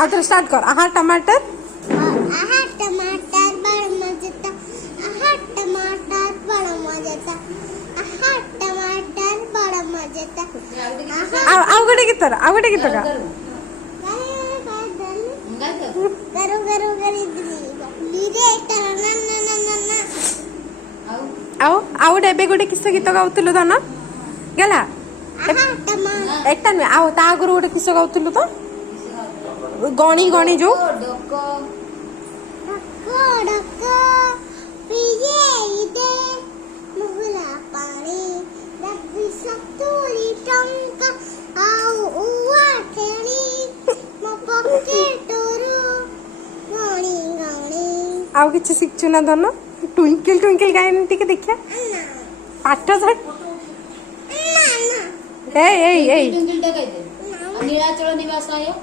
आउथरे start कर आहा टमाटर आहा टमाटर बड़ा मजेदार आहा टमाटर बड़ा मजेदार आहा टमाटर बड़ा मजेदार आउ गोटे गीत का गरु गरु गरी धीरे ना ना ना ना ना आउ एबे गोटे किस गीत गाउतलु त ना गेला आहा टमाटर एकटा नुहे आउ ता आगु गोटे किस गाउतलु त गणी गणी जो डको डको पिए इदे मुगला पानी रब्बी सतुरी टंका आउ उवा खेणी मो पॉकेटरू गणी गणी आउ किछ शिखछु ना धन ट्विंकल ट्विंकल गायन टिके देखिया पाठ छाड़ ना ना ए नीलाचल निवास आयो